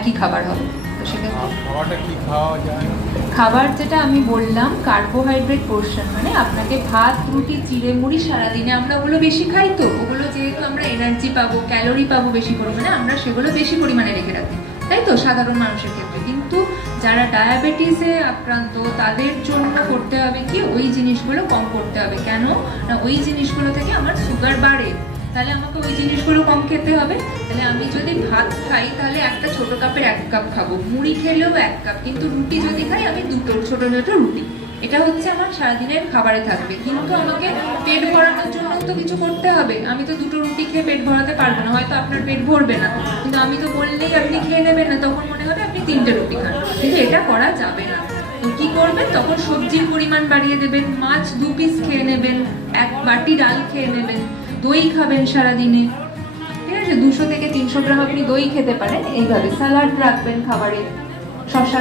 একই খাবার হবে। তো সেক্ষেত্রে খাবারটা কি খাওয়া যায়? খাবার যেটা আমি বললাম কার্বোহাইড্রেট পোর্শন, মানে আপনাকে ভাত রুটি চিড়ে মুড়ি সারাদিনে আমরা ওগুলো বেশি খাই, তো ওগুলো যেহেতু আমরা এনার্জি পাবো ক্যালোরি পাবো বেশি পরিমাণে, আমরা সেগুলো বেশি পরিমাণে রেখে রাখি, তাই তো সাধারণ মানুষের ক্ষেত্রে। কিন্তু যারা ডায়াবেটিসে আক্রান্ত তাদের জন্য করতে হবে কি, ওই জিনিসগুলো কম করতে হবে। কেন না, ওই জিনিসগুলো থেকে আমার সুগার বাড়ে, তাহলে আমাকে ওই জিনিসগুলো কম খেতে হবে। তাহলে আমি যদি ভাত খাই তাহলে একটা ছোট কাপের 1 কাপ খাবো, মুড়ি খেলেও 1 কাপ, কিন্তু রুটি যদি খাই আমি 2টো ছোট ছোট রুটি। এটা হচ্ছে আমার সারাদিনের খাবারে থাকবে। কিন্তু আমাকে পেট ভরানোর জন্য তো কিছু করতে হবে, আমি তো 2টো রুটি খেয়ে পেট ভরাতে পারবো না, হয়তো আপনার পেট ভরবে না, কিন্তু আমি তো বললেই আপনি খেয়ে নেবেন না, তখন মনে হবে আপনি 3টে রুটি খান, কিন্তু এটা করা যাবে না। তো কি করবেন, তখন সবজির পরিমাণ বাড়িয়ে দেবেন, মাছ 2 পিস খেয়ে নেবেন, 1 বাটি ডাল খেয়ে নেবেন, দই খাবেন সারাদিনে, ঠিক আছে, 200 থেকে 300 গ্রাম আপনি দই খেতে পারেন। এইভাবে স্যালাড রাখবেন খাবারে, শসা